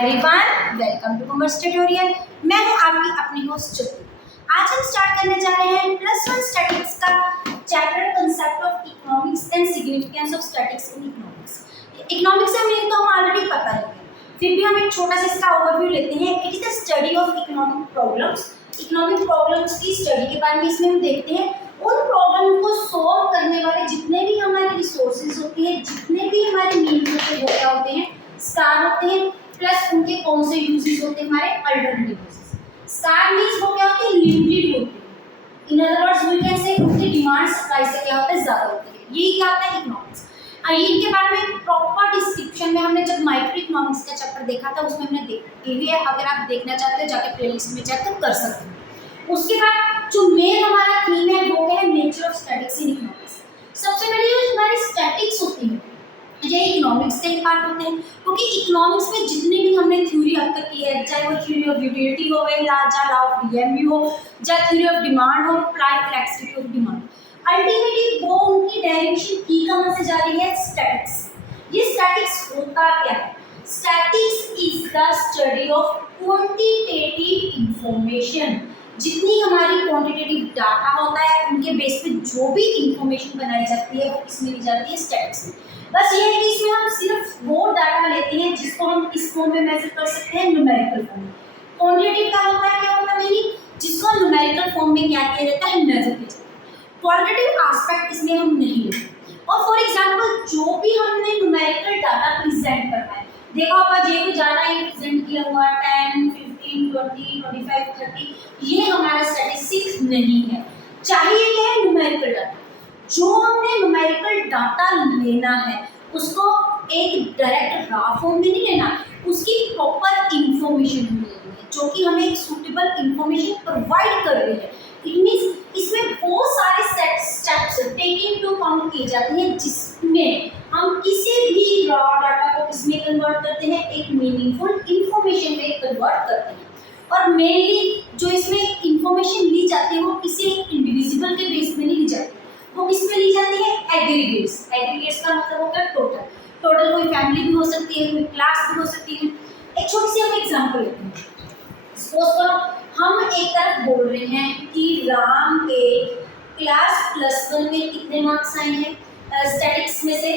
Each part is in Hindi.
Everyone, welcome to commerce tutorial. मैं हूं आपकी अपनी होस्ट ज्योति। आज हम स्टार्ट करने जा रहे हैं +1 स्टैटिक्स का chapter concept of economics and significance of statics in economics. Economics का मीनिंग तो हम ऑलरेडी पता ही है, फिर भी हम एक छोटा सा इसका ओवरव्यू लेते हैं। It is the study of economic problems. Economic problems की स्टडी के बारे में इसमें हम देखते हैं। उन प्रॉब्लम को सॉल्व करने वाले जितने भी हमारे रिसोर्सेज होते हैं, जितने भी हमारे मीन्स होते हैं, स्टार होते हैं, प्लस उनके कौन से यूजेस होते हैं, हमारे अल्टरनेटिव यूजेस। स्टार मींस वो क्या होते हैं, लिमिटेड होते हैं। In other words we can say उनकी डिमांड सप्लाई से क्या होता है, ज्यादा होती है। यही क्या होता है इकोनॉमिक्स। इनके बारे में प्रॉपर डिस्क्रिप्शन में हमने जब माइक्रो इकोनॉमिक्स का चैप्टर देखा था उसमें हमने देखी हुई है। अगर आप देखना चाहते हो जाके प्लेलिस्ट में चेक कर सकते हो। उसके बाद जो मेन हमारा थीम है वो है nature of statics in economics. सबसे पहले जो हमारी स्टैटिक्स होती है ये इकोनॉमिक्स के पार्ट होते हैं, क्योंकि इकोनॉमिक्स में जितनी भी हमने थ्योरी अब तक की है, चाहे वो थ्योरी ऑफ यूटिलिटी हो या लॉ ऑफ डीएमयू हो, चाहे थ्योरी ऑफ डिमांड हो, prime flexibility of demand, ultimately वो उनकी डेरिवेशन की कहां से जा रही है, स्टैटिक्स। ये स्टैटिक्स होता क्या है? Statics is the study of quantitative information. जितनी हमारी क्वांटिटेटिव डाटा होता है उनके बेस पे जो भी इंफॉर्मेशन बनाई जाती है वो किसमें ली जाती है, स्टैटिक्स में। बस ये है कि इसमें हम सिर्फ वो डाटा लेते हैं जिसको हम इस फॉर्म में मेजर कर सकते हैं, न्यूमेरिकल फॉर्म में। क्वांटिटेटिव का होता है क्या होता है मीनिंग, जिसको न्यूमेरिकल फॉर्म में क्या किया जाता है, मेजर किया जाता है। क्वालिटेटिव एस्पेक्ट इसमें हम नहीं लेते। और फॉर एग्जांपल जो भी हमने न्यूमेरिकल डाटा प्रेजेंट करना है, देखा होगा ये भी डाटा ये प्रेजेंट किया हुआ 10, 15, 20, 25, 30, ये हमारा स्टैटिस्टिक्स नहीं है। चाहिए क्या है, न्यूमेरिकल डाटा। जो हमने न्यूमेरिकल डाटा लेना है उसको एक डायरेक्ट रॉ फॉर्म में नहीं लेना, उसकी प्रॉपर इंफॉर्मेशन हमें लेनी है जो कि हमें एक सूटेबल इंफॉर्मेशन प्रोवाइड कर रही है। इट मींस इसमें बहुत सारे स्टेप्स टेकिंग टू काउंट किए जाते हैं जिसमें हम किसी भी रॉ डाटा को किसमें कन्वर्ट करते हैं, एक मीनिंगफुल इंफॉर्मेशन में कन्वर्ट करते हैं। और मेनली जो इसमें इंफॉर्मेशन ली जाती है वो किसी इंडिविजुअल के बेस में नहीं ली जाती, वो किसमें ली जाती है, एग्रीगेट्स। एग्रीगेट्स का मतलब होता है टोटल। टोटल कोई फैमिली भी हो सकती है, कोई क्लास भी हो सकती है। एक छोटी सी हम एग्जांपल लेते हैं। सपोज करो हम एक तरफ बोल रहे हैं कि राम के क्लास +1 में कितने मार्क्स आए हैं, स्टैटिक्स में से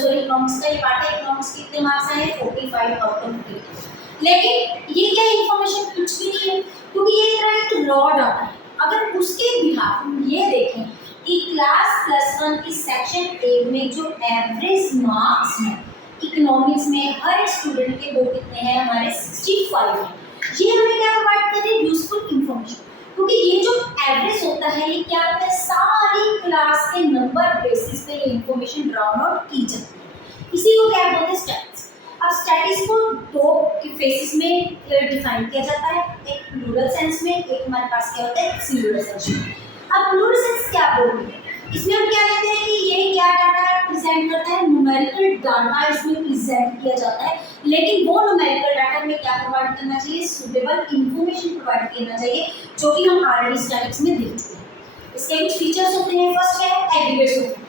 सॉरी इकोनॉमिक्स का ये पार्ट है, इकोनॉमिक्स के कितने मार्क्स आए हैं, 45 आउट ऑफ 50। लेकिन ये क्या इंफॉर्मेशन कुछ भी नहीं है, क्योंकि ये एक रॉ डाटा है। अगर उसके बिहार हम ये देखें कि क्लास +1 की सेक्शन ए में जो एवरेज मार्क्स हैं इकोनॉमिक्स में हर स्टूडेंट के वो कितने हैं, हमारे 65 हैं। ये हमें क्या प्रोवाइड कर रही है, यूजफुल इंफॉर्मेशन। क्योंकि ये जो एवरेज होता है ये क्या होता है, सारी क्लास के नंबर बेसिस पे ये इंफॉर्मेशन ड्राउन आउट की जाती है। इसी को क्या बोलते हैं, स्टैटिक्स। अब स्टैटिक्स को दो फेसेस में डिफाइन किया जाता है, एक प्लूरल सेंस में, एक हमारे पास क्या होता है, सिंगुलर सेंस में। अब प्लूरल सेंस क्या बोल रही है, इसमें हम क्या कहते हैं कि ये क्या डाटा प्रेजेंट करता है, न्यूमेरिकल डाटा इसमें प्रेजेंट किया जाता है। लेकिन वो न्यूमेरिकल डाटा में क्या प्रोवाइड करना चाहिए, सूटेबल इंफॉर्मेशन प्रोवाइड करना चाहिए, जो कि हम ऑलरेडी स्टैटिक्स में देख चुके हैं। इसके कुछ फीचर्स होते हैं। फर्स्ट क्या है, एग्रीगेट्स होते हैं।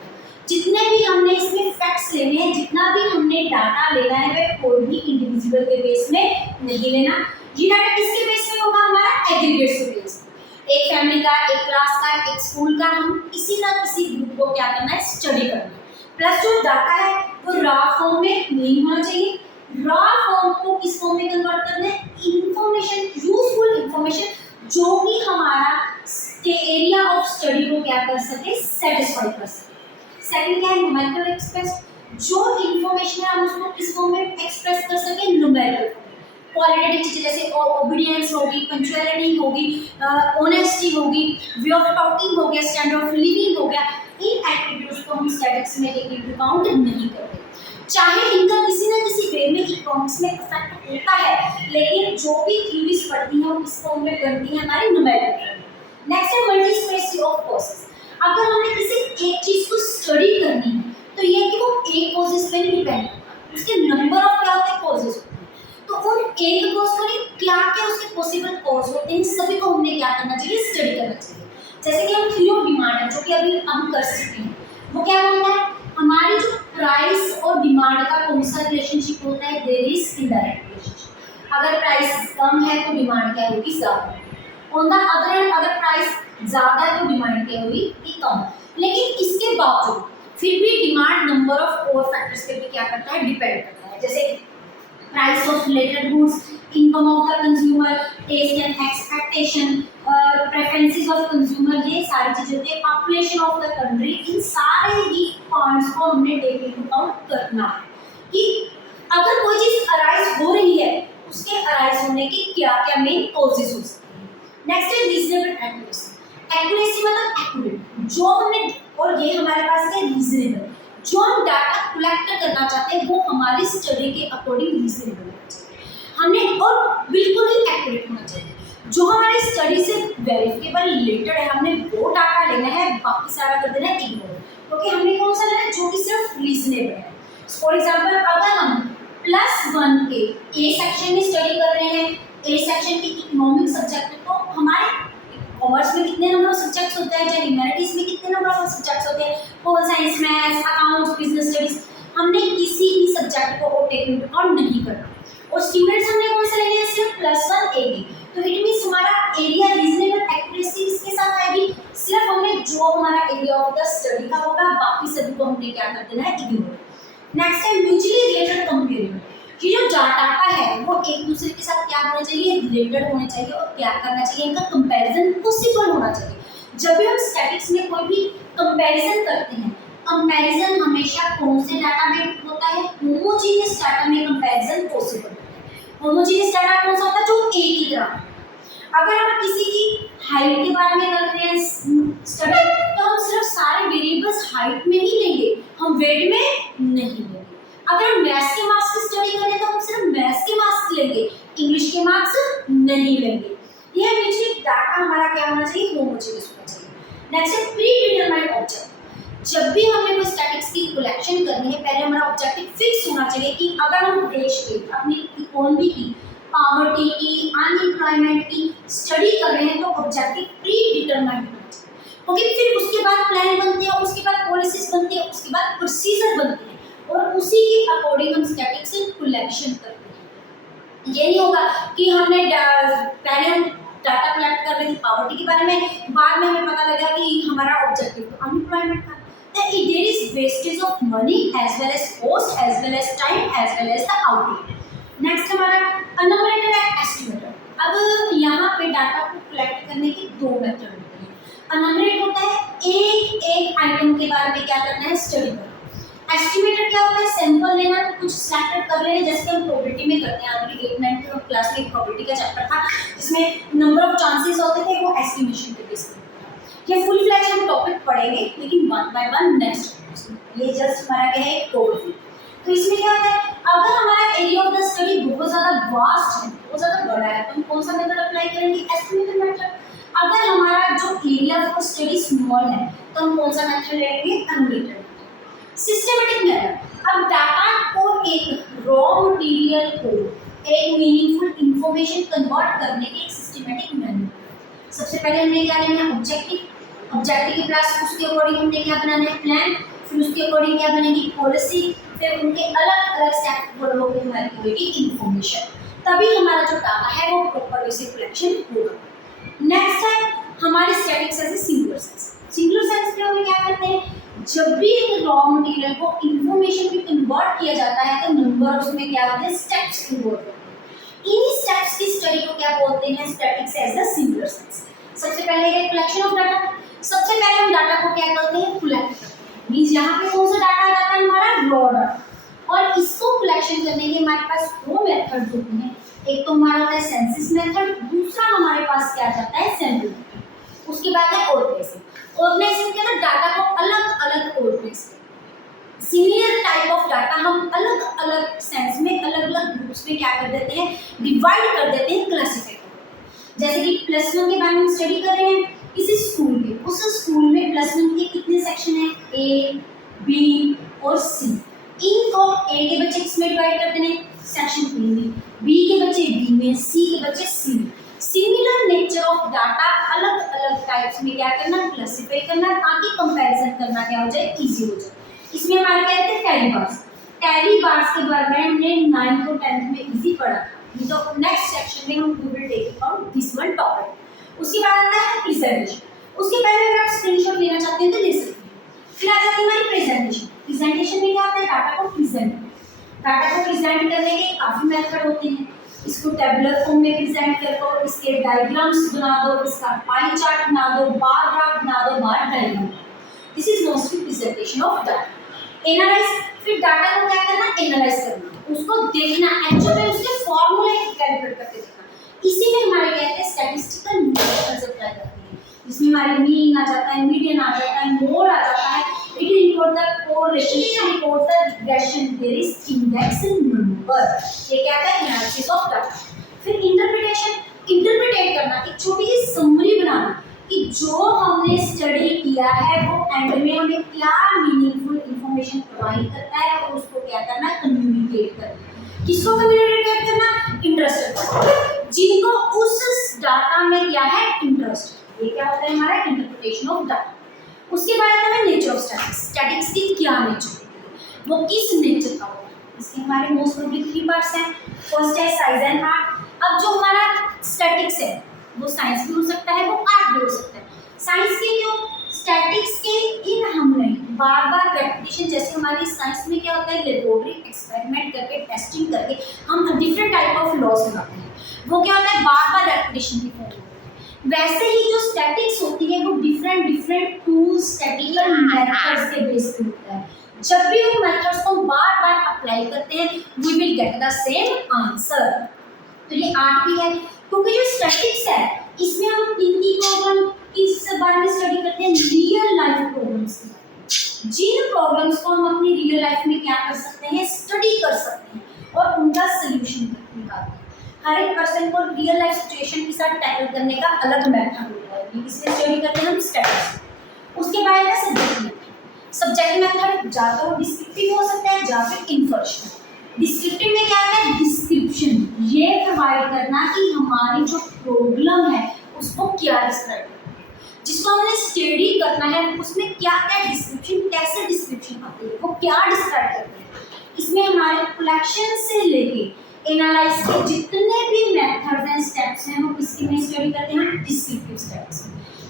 जितने भी हमने इसमें फैक्ट्स लेने हैं, जितना भी हमने डाटा लेना है वह कोई भी इंडिविजुअल के बेस में नहीं लेना। ये डाटा किसके बेस में होगा, हमारा एग्रीगेट्स के बेस में। एक फैमिली का, एक क्लास का, एक स्कूल का, हम किसी ना किसी ग्रुप को क्या करना है, स्टडी करना है। प्लस जो डाटा है वो रॉ फॉर्म में नहीं होना चाहिए। रॉ फॉर्म को किस फॉर्म में कन्वर्ट करना है, इंफॉर्मेशन, यूजफुल इंफॉर्मेशन जो कि हमारा के एरिया ऑफ स्टडी को क्या कर सके, सेटिस्फाई कर सके। सेकंड क्या है, न्यूमेरिकल एक्सप्रेस। जो इंफॉर्मेशन है हम उसको किस फॉर्म में एक्सप्रेस कर सके, न्यूमेरिकल। क्वालिटेटिव चीजें जैसे ओबीडियंस होगी, पंक्चुअलिटी होगी, ऑनेस्टी होगी, वे ऑफ टॉकिंग हो गया, स्टैंडर्ड ऑफ लिविंग हो गया, इन एट्रीब्यूट्स को हम स्टैटिक्स में टेक इनटू अकाउंट नहीं करते। चाहे इनका किसी न किसी वे में इकोनॉमिक्स में इफेक्ट होता है, लेकिन जो भी थ्योरीज पढ़ती हैं वो किस फॉर्म में करती हैं, हमारी न्यूमेरिकल। नेक्स्ट है मल्टीप्लिसिटी ऑफ कॉजेस। अगर हमें किसी एक चीज को स्टडी करनी है तो ये कि वो एक कॉजेस पे नहीं डिपेंड करता, उसके नंबर ऑफ क्या होते हैं, कॉजेस होते हैं। तो उन एक कॉज को क्या क्या उसके पॉसिबल कॉज होते हैं, सभी को हमने क्या करना चाहिए, स्टडी करना चाहिए। जैसे कि हम थ्योरी ऑफ डिमांड है जो कि अभी हम कर सकते हैं, वो क्या बोलता है, हमारी जो प्राइस और डिमांड का कौन सा रिलेशनशिप होता है, देयर इज इनडायरेक्ट रिलेशनशिप। अगर प्राइस कम है तो डिमांड क्या होगी, ज़्यादा। ऑन द अदर हैंड अगर प्राइस ज़्यादा है तो डिमांड क्या होगी, कम। लेकिन इसके बावजूद फिर भी डिमांड नंबर ऑफ और फैक्टर्स पे भी क्या करता है, डिपेंड करता है। जैसे price of related goods, income of the consumer, taste and expectation, preferences of consumer, ये सारी चीजें होती है। पॉपुलेशन ऑफ द कंट्री, इन सारे ही पॉइंट्स को हमने टेक इनटू अकाउंट करना है कि अगर कोई चीज अराइज हो रही है उसके अराइज होने की क्या क्या मेन कॉजेस हो सकते हैं। नेक्स्ट है रीजनेबल एक्यूरेसी। एक्यूरेसी मतलब एक्यूरेट, जो हमने, और ये हमारे पास है रीजनेबल, जो हम डाटा कलेक्ट करना चाहते हैं वो हमारी स्टडी के अकॉर्डिंग रीजनेबल होना चाहिए हमने, और बिल्कुल ही एक्यूरेट होना चाहिए। जो हमारी स्टडी से वेरिफिकेबल रिलेटेड है हमने वो डाटा लेना है, बाकी सारा कर देना है इग्नोर, क्योंकि हमने कौन सा लेना है, जो कि सिर्फ रीजनेबल है। फॉर एग्जांपल अगर हम +1 के ए सेक्शन में स्टडी कर रहे हैं, ए सेक्शन की इकोनॉमिक सब्जेक्ट, तो हमारे कॉमर्स में कितने नंबर ऑफ सब्जेक्ट्स होते हैं, चाहे ह्यूमैनिटीज में कितने नंबर ऑफ सब्जेक्ट्स होते हैं, pol science, maths, accounts, business studies, हमने किसी भी सब्जेक्ट को टेक इनटू अकाउंट नहीं करना। और स्टूडेंट्स हमने कौन से लेने हैं, सिर्फ +1 ए बी, तो इट मींस हमारा एरिया रीजनेबल एक्यूरेसी इसके साथ आएगी। सिर्फ हमने जो हमारा एरिया ऑफ द स्टडी का होगा, बाकी सभी को हमने क्या कर देना है, इग्नोर। नेक्स्ट है म्यूचुअली रिलेटेड कंपेरिजन। ये जो डाटा है वो एक दूसरे के साथ क्या होना चाहिए, रिलेटेड होने चाहिए, और क्या करना चाहिए, इनका कंपैरिजन पॉसिबल होना चाहिए। जब भी हम स्टैटिक्स में कोई भी कंपैरिजन करते हैं, कंपैरिजन हमेशा कौन से डाटा में होता है, होमोजेनियस डाटा में कंपैरिजन पॉसिबल होता है। होमोजेनियस डाटा कौन सा होता है, जो एक ही तरह। अगर हम किसी की हाइट के बारे में कर रहे हैं स्टडी, तो हम सिर्फ सारे वेरिएबल्स हाइट में ही लेंगे, हम वेट में नहीं लेंगे। अगर हम मैथ्स के मार्क्स की स्टडी करें तो हम सिर्फ मैथ्स के मार्क्स लेंगे, इंग्लिश के मार्क्स नहीं लेंगे। यह म्यूचुअली डाटा हमारा क्या होना चाहिए, होमोजेनियस होना चाहिए। नेक्स्ट है प्री डिटरमाइंड ऑब्जेक्ट। जब भी हमें कोई स्टैटिक्स की कलेक्शन करनी है, पहले हमारा ऑब्जेक्टिव फिक्स होना चाहिए कि अगर हम देश के अपनी इकोनॉमी की, पॉवर्टी की, अनएम्प्लॉयमेंट की स्टडी कर रहे हैं तो ऑब्जेक्टिव प्री डिटरमाइंड होना चाहिए, क्योंकि फिर उसके बाद प्लान बनते हैं, उसके बाद पॉलिसीज बनती है, उसके बाद प्रोसीजर बनते हैं, और उसी के अकॉर्डिंग हम स्टैटिक्स से कलेक्शन करते हैं। ये नहीं होगा कि हमने पहले हम डाटा कलेक्ट कर रहे थे पॉवर्टी के बारे में, बाद में हमें पता लगा कि हमारा ऑब्जेक्टिव तो अनएम्प्लॉयमेंट था। There is wastage of money as well as cost as well as time as well as the output. Next हमारा अननंबरेटेड एस्टिमेटर। अब यहाँ पे डाटा को कलेक्ट करने के दो मेथड होते हैं। अननंबरेट होता है एक एक आइटम के बारे में क्या करना है, स्टडी करना। एस्टिमेटेड क्या होता है, सैंपल लेना, कुछ सिलेक्ट कर लेना, जैसे हम प्रोबेबिलिटी में करते हैं। आपकी 8th-9th क्लास में प्रोबेबिलिटी का चैप्टर था जिसमें नंबर ऑफ चांसेस होते थे, वो एस्टिमेशन पे बेस करते थे। ये फुल फ्लैश हम टॉपिक पढ़ेंगे, लेकिन वन बाय वन नेक्स्ट। ये जस्ट हमारा क्या है, एक ओवरव्यू। तो इसमें क्या होता है, अगर हमारा एरिया ऑफ द स्टडी बहुत ज़्यादा वास्ट है, बहुत ज़्यादा बड़ा है, तो हम कौन सा मेथड अप्लाई करेंगे, एस्टिमेटेड मेथड। अगर हमारा जो एरिया ऑफ स्टडी स्मॉल है तो हम कौन सा मेथड लेंगे, अनलिमिटेड। Systematic method. अब डाटा को एक रॉ मटेरियल को एक मीनिंगफुल इंफॉर्मेशन कन्वर्ट करने के एक सिस्टमेटिक मेथड। सबसे पहले हमने क्या लेना है, ऑब्जेक्टिव। ऑब्जेक्टिव के पास उसके अकॉर्डिंग हमने क्या बनाना है, प्लान, फिर उसके अकॉर्डिंग क्या बनेगी, पॉलिसी, फिर उनके अलग अलग स्टेप फॉलो होकर हमारी होगी इंफॉर्मेशन। तभी हमारा जो डाटा है वो प्रॉपर वे से कलेक्शन होगा। नेक्स्ट है हमारे statics as a singular sense. Singular sense में हम क्या करते हैं, जब भी रॉ मटेरियल को इंफॉर्मेशन में कन्वर्ट किया जाता है तो नंबर उसमें क्या होते हैं, स्टेप्स इन्वॉल्व होते हैं। इन स्टेप्स की स्टडी को क्या बोलते हैं, statics as a singular sense. सबसे पहले है कलेक्शन ऑफ डाटा। सबसे पहले हम डाटा को क्या करते हैं, कलेक्ट करते हैं। मींस यहाँ पे कौन सा डाटा आ जाता है, हमारा रॉ डाटा। और इसको कलेक्शन करने के हमारे पास दो मेथड होते हैं। एक तो हमारा होता है सेंसिस मेथड, दूसरा हमारे पास क्या जाता है, सैंपल मेथड। उसके बाद है ऑर्गेनाइजिंग। ऑर्गेनाइजिंग के अंदर डाटा को अलग अलग ऑर्गेनाइज करते हैं। सिमिलर टाइप ऑफ डाटा हम अलग अलग सेंस में, अलग अलग ग्रुप्स में क्या कर देते हैं, डिवाइड कर देते हैं, क्लासिफाई कर देते हैं। जैसे कि +1 के बारे में स्टडी कर रहे हैं किसी स्कूल में, उस स्कूल में +1 के कितने सेक्शन है, A, B और C। इनको A के बच्चे किसमें डिवाइड करते हैं, सेक्शन A में, B के बच्चे B में, C के बच्चे C में। सिमिलर नेचर ऑफ डाटा अलग अलग टाइप्स में क्या करना, क्लासिफाई करना, ताकि कंपैरिजन करना क्या हो जाए, इजी हो जाए। इसमें हमारे क्या कहते हैं, टैली बार्स। टैली बार्स के बारे में हमने 9th और 10th में इजी पढ़ा था। तो नेक्स्ट दिस वन टॉपिक। उसके बाद आता है प्रेजेंटेशन। उसके पहले अगर आप स्क्रीनशॉट लेना चाहते हैं तो ले सकते हैं। फिर आ जाती है हमारी प्रेजेंटेशन। प्रेजेंटेशन में क्या होता है, डाटा को प्रेजेंट। डाटा को प्रेजेंट करने के काफी मेथड होते हैं। इसको टेबुलर फॉर्म में प्रेजेंट कर दो, इसके डायग्राम्स बना दो, इसका पाई चार्ट बना दो, बार ग्राफ बना दो, bar diagram. This is mostly presentation of data. Analyze, फिर डाटा को क्या करना, एनालाइज करना, उसको देखना, एक्चुअली में उसके फॉर्मूले कैलकुलेट करके देखना। इसी में हमारे कहते हैं स्टैटिस्टिकल मेथड्स अप्लाई करते हैं। इसमें हमारे मीन आ जाता है, मीडियन आ जाता है, मोड आ जाता है। It is record the correlation, record the regression, there is index number. ये क्या है, एनालिसिस ऑफ डाटा। फिर इंटरप्रिटेशन, इंटरप्रिटेट करना, एक छोटी सी समरी बनाना कि जो हमने स्टडी किया है वो एंड में हमें क्या मीनिंगफुल इंफॉर्मेशन प्रोवाइड करता है और उसको क्या करना, कम्युनिकेट करना। किसको कम्युनिकेट करना, इंटरेस्टेड, जिनको उस डाटा में क्या है, इंटरेस्ट। ये क्या होता है हमारा इंटरप्रिटेशन ऑफ डाटा। उसके बाद आता है नेचर ऑफ स्टैटिक्स। स्टैटिक्स की क्या नेचर होती है, वो किस नेचर का होता है। इसके हमारे मोस्ट प्रोबेबली 3 पार्ट्स हैं। फर्स्ट है साइज एंड आर्ट। अब जो हमारा स्टैटिक्स है वो साइंस भी हो सकता है, वो आर्ट भी हो सकता है। साइंस के क्यों, स्टैटिक्स के इन हमने बार बार रेपिटेशन, जैसे हमारी साइंस में क्या होता है, लेबोरेटरी एक्सपेरिमेंट करके, टेस्टिंग करके हम डिफरेंट टाइप ऑफ लॉस बनाते हैं। वो क्या होता है, बार बार रेपिटेशन की फॉर्म। वैसे ही जो स्टैटिक्स होती है वो डिफरेंट टूल्स, स्टैटिकल मेथड्स के बेस पे होता है। जब भी उन मेथड्स को बार बार अप्लाई करते हैं we will get the same answer. तो ये आर्ट भी है, क्योंकि जो स्टैटिक्स है इसमें हम तीन प्रॉब्लम किस बारे में स्टडी करते हैं, रियल लाइफ प्रॉब्लम्स की। जिन प्रॉब्लम्स को हम अपनी रियल लाइफ में क्या कर सकते हैं, स्टडी कर सकते हैं और उनका सोल्यूशन निकालते हैं। हर एक पर्सन को रियल लाइफ सिचुएशन के साथ टैकल करने का अलग मेथड होता है, इसलिए स्टडी करते हैं हम स्टैटिक्स। उसके बाद है सब्जेक्ट मेथड। सब्जेक्ट मेथड या तो डिस्क्रिप्टिव हो सकता है या फिर इन्फॉर्मेशन। डिस्क्रिप्टिव में क्या है, डिस्क्रिप्शन, ये प्रोवाइड करना कि हमारी जो प्रॉब्लम है उसको क्या डिस्क्राइब करना है, जिसको हमने स्टडी करना है उसमें क्या क्या डिस्क्रिप्शन, कैसे डिस्क्रिप्शन आती है, वो क्या डिस्क्राइब करते हैं। इसमें हमारे कलेक्शन से लेके एनालाइज के जितने भी मेथड्स हैं, स्टेप्स हैं, हम इसके में स्टडी करते हैं डिस्क्रिप्टिव स्टेप्स।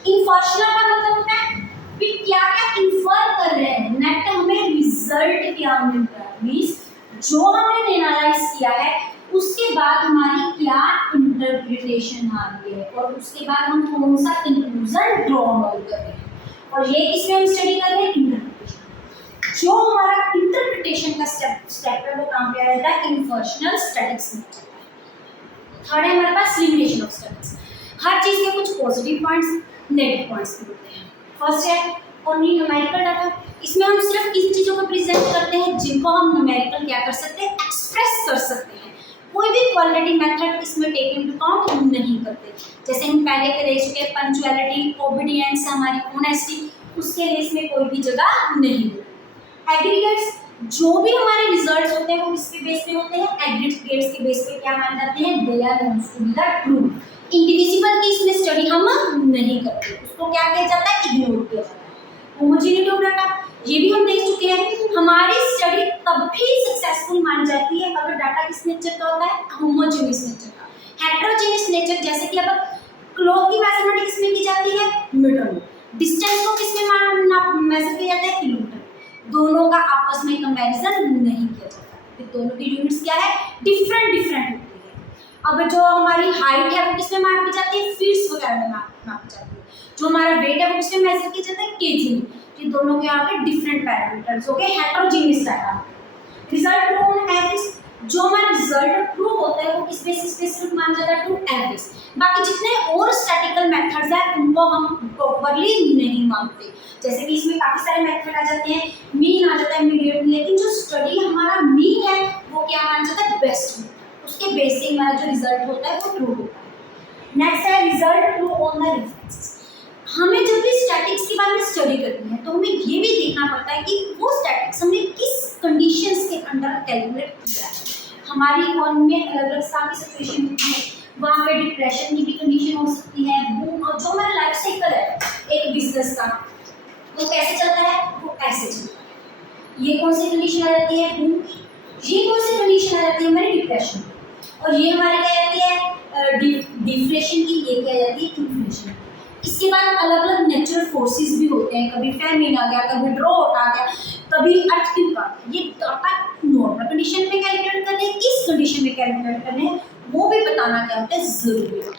इन्फॉर्मेशन का मतलब होता है कि क्या क्या इन्फर कर रहे हैं, नेट हमें रिजल्ट क्या मिल रहा है, मींस जो हमने एनालाइज किया है उसके बाद हमारी क्या इंटरप्रिटेशन आ रही है और उसके बाद हम कौन सा कंक्लूजन ड्रॉ कर रहे हैं। और ये किसमें हम स्टडी कर रहे हैं, इंटरप्रिटेशन। जो हमारा इंटरप्रिटेशन का स्टेप है वो काम पे आ जाता है इन्फॉर्मेशनल स्टैटिक्स में। थर्ड है हमारे पास लिमिटेशन ऑफ स्टैटिक्स। हर चीज के कुछ पॉजिटिव पॉइंट्स, नेगेटिव पॉइंट्स भी होते हैं। फर्स्ट है ओनली न्यूमेरिकल डाटा। इसमें हम सिर्फ किन चीज़ों को प्रेजेंट करते हैं जिनको हम न्यूमेरिकल क्या कर सकते हैं, एक्सप्रेस कर सकते हैं। कोई भी क्वालिटेटिव मेथड इसमें टेक इनटू अकाउंट हम नहीं करते। जैसे हम पहले के देख चुके हैं, पंक्चुअलिटी, ओबीडियंस, हमारी ऑनेस्टी, उसके लिए इसमें कोई भी जगह नहीं है। एग्रीगेट्स, जो भी हमारे रिजल्ट्स होते हैं वो किसके बेस पे होते हैं, एग्रीगेट्स के बेस पे क्या माने जाते हैं, they are known to be the true. Individual की इसमें स्टडी हम नहीं करते, उसको क्या किया जाता है, इग्नोर किया जाता है। होमोजेनिटी ऑफ डाटा, ये भी हम देख चुके हैं। हमारी स्टडी तभी सक्सेसफुल मानी जाती है अगर डाटा किस नेचर का होता है, होमोजेनियस नेचर का। हेटेरोजेनियस नेचर, जैसे कि अब क्लॉक की मेजरमेंट किसमें की जाती है, मीटर में। डिस्टेंस को किसमें मेजर किया जाता है, किलोमीटर। दोनों का आपस में कंपैरिजन नहीं किया जाता, दोनों की यूनिट्स क्या है, डिफरेंट होती है। अब जो हमारी हाइट है वो किसमें मापी जाती है, फीट्स वगैरह में मापी जाती है। जो हमारा वेट है वो किसमें मेजर किया जाता है, केजी में। ये दोनों के यहाँ पे डिफरेंट पैरामीटर्स हो गए, heterogeneous data. Result true on average, जो हमारा रिजल्ट ट्रू होता है वो किस बेसिस पे सिर्फ माना जाता है, ट्रू एवरेज। बाकी जितने और स्टैटिकल मेथड्स हैं उनको हम प्रॉपरली नहीं मानते। जैसे कि इसमें काफी सारे मेथड आ जाते हैं, मीन आ जाता है, मीडियन, लेकिन जो स्टडी हमारा मीन है वो क्या माना जाता है, बेस्ट में। उसके बेस से हमारा जो रिजल्ट होता है वो ट्रू होता है। नेक्स्ट है result true on the references. हमें जब भी स्टैटिक्स के बारे में स्टडी करनी है तो हमें ये भी देखना पड़ता है कि वो स्टैटिक्स हमने किस कंडीशंस के अंडर कैलकुलेट किया है। हमारी इकोनॉमी में अलग अलग सारी सिचुएशन होती है, वहाँ पे डिप्रेशन की भी कंडीशन हो सकती है। और जो हमारा लाइफ साइकिल है एक बिजनेस का, वो कैसे चलता है, वो ऐसे चलता है। ये कौन सी कंडीशन आ जाती है, बूम की। ये कौन सी कंडीशन आ जाती है, हमारी डिप्रेशन। और ये हमारी क्या रहती है, डिफ्लेशन की, ये क्या जाती है इन्फ्लेशन। इसके बाद अलग अलग नेचुरल फोर्सेस भी होते हैं, कभी फैमिन आ गया, कभी ड्रॉट आ गया, कभी अर्थक्वेक आ गया। ये डाटा नॉर्मल कंडीशन में कैलकुलेट करने, किस कंडीशन में कैलकुलेट करने, वो भी बताना क्या होता है जरूरी है।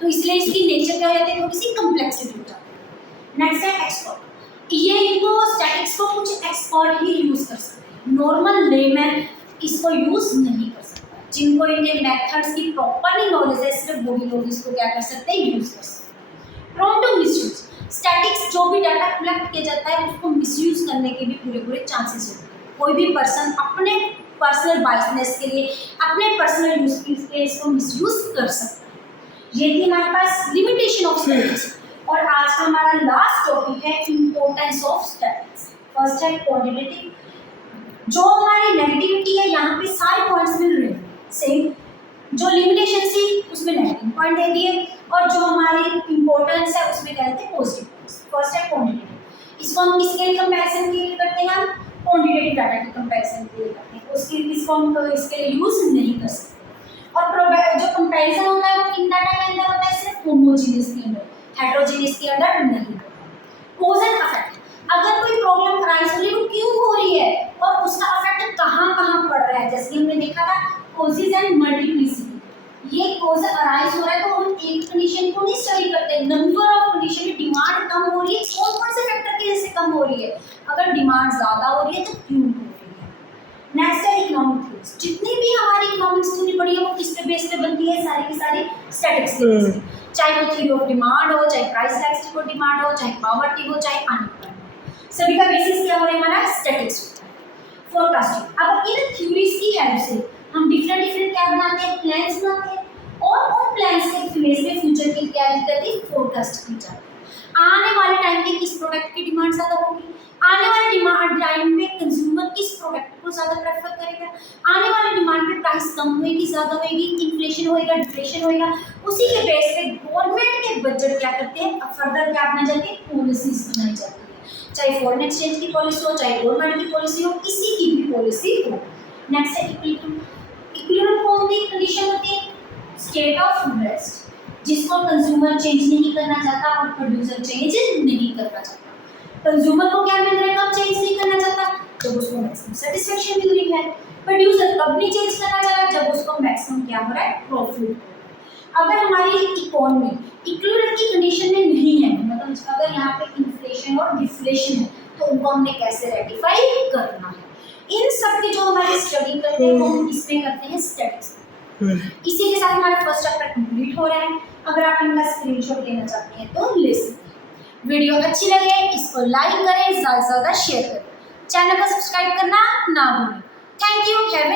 तो इसलिए इसकी नेचर क्या हो जाती है, थोड़ी सी कम्प्लेक्सिटी हो जाती है। नेक्स्ट है एक्सपर्ट। ये इनको स्टैटिक्स को कुछ एक्सपर्ट ही यूज कर सकते हैं, नॉर्मल लेमैन इसको यूज नहीं कर सकता। जिनको इनके मेथड्स की प्रॉपरली नॉलेज है, सिर्फ वही लोग इसको क्या कर सकते हैं, यूज कर सकते हैं। प्रोन टू मिसयूज, स्टैटिक्स जो भी डाटा कलेक्ट किया जाता है उसको मिसयूज करने के भी पूरे चांसेस होते हैं। कोई भी पर्सन अपने पर्सनल बायसनेस के लिए, अपने पर्सनल यूज के लिए इसको मिसयूज कर सकता है। ये थी हमारे पास लिमिटेशन ऑफ स्टैटिक्स। और आज का हमारा लास्ट टॉपिक है इंपॉर्टेंस ऑफ स्टैटिक्स। फर्स्ट है क्वांटिटेटिव। जो हमारी नेगेटिविटी है यहाँ पे सारे पॉइंट्स मिल रहे हैं सेम। जो लिमिटेशन थी उसमें नेगेटिव पॉइंट दे दिए, और जो हमारी इंपॉर्टेंस है उसमें क्या देते हैं, पॉजिटिव पॉइंट्स। फर्स्ट है क्वांटिटेटिव। इसको हम किसके लिए कंपैरिजन के लिए करते हैं, हम क्वांटिटेटिव डाटा के कंपैरिजन के लिए करते हैं। इसको हम इसके लिए यूज नहीं कर सकते। और जो कंपैरिजन होता है वो किन डाटा के अंदर होता है, सिर्फ होमोजेनियस के अंदर, हेटेरोजेनियस के अंदर नहीं होता। कॉज एंड इफेक्ट, अगर कोई प्रॉब्लम अराइज हो रही है वो क्यों हो रही है और उसका इफेक्ट कहाँ पड़ रहा है। जैसे हमने देखा था कॉजेज एंड मल्टीप्लिसिटी। ये कॉज अराइज हो रहा है तो हम एक कंडीशन को नहीं स्टडी करते, नंबर ऑफ कंडीशन। डिमांड कम हो रही है, कौन से फैक्टर की वजह से कम हो रही है, अगर डिमांड ज्यादा हो रही है तो क्यों हो रही है। नेक्स्ट है इकोनॉमिक थ्योरीज। जितनी भी हमारी इकोनॉमिक्स थ्योरी पढ़ी है वो किस पे बेस पे बनती है, सारी की सारी स्टैटिक्स पे बेस पे। चाहे वो थ्योरी ऑफ डिमांड हो, चाहे प्राइस इलास्टिक ऑफ डिमांड हो, चाहे पॉवर्टी हो, चाहे अनएम्प्लॉयमेंट, सभी का बेसिस क्या हो रहा है, हमारा स्टैटिक्स होता है। फोरकास्टिंग, अब इन थ्योरीज की हेल्प से हम डिफरेंट क्या बनाते हैं, प्लान्स बनाते हैं, और उन प्लान्स के बेस पे फ्यूचर की क्या करती है, फोरकास्ट की जाती है। आने वाले टाइम पे किस प्रोडक्ट की डिमांड ज्यादा होगी, आने वाले डिमांड टाइम में कंज्यूमर किस प्रोडक्ट को ज्यादा प्रेफर करेगा, आने वाले डिमांड में प्राइस कम होएगी, ज्यादा होएगी, इन्फ्लेशन होएगा, डिफ्लेशन होएगा। उसी के बेस पे गवर्नमेंट के बजट क्या करते हैं, फर्दर क्या बनाई जाती है, पॉलिसीज बनाई जाती है। चाहे फॉरेन एक्सचेंज की पॉलिसी हो, चाहे गवर्नमेंट की पॉलिसी हो, किसी की भी पॉलिसी हो। नेक्स्ट है इक्विलिब्रियम। इक्विलिब्रियम कौन सी कंडीशन होती है, स्टेट ऑफ रेस्ट, जिसको कंज्यूमर चेंज नहीं करना चाहता और प्रोड्यूसर चेंज नहीं करना चाहता। कंज्यूमर को क्या मिल रहा है, कब चेंज नहीं करना चाहता, जब उसको मैक्सिमम सेटिस्फेक्शन मिल रही है। प्रोड्यूसर कब नहीं चेंज करना चाह रहा, जब उसको मैक्सिमम क्या हो रहा है, प्रॉफिट। अगर हमारी इकोनॉमी इक्विलिब्रियम की कंडीशन में नहीं है, मतलब अगर यहाँ पे इन्फ्लेशन और डिफ्लेशन है, तो उनको हमने कैसे रेक्टिफाई करना है, इन सब की जो हमारी स्टडी करते हैं वो हम इसमें करते हैं, स्टैटिक्स। इसी के साथ हमारा फर्स्ट चैप्टर कंप्लीट हो रहा है। अगर आप इनका स्क्रीनशॉट लेना चाहते हैं तो ले सकते हैं। वीडियो अच्छी लगे इसको लाइक करें, ज़्यादा से ज़्यादा शेयर करें, चैनल को सब्सक्राइब करना ना भूलें। Thank you, have a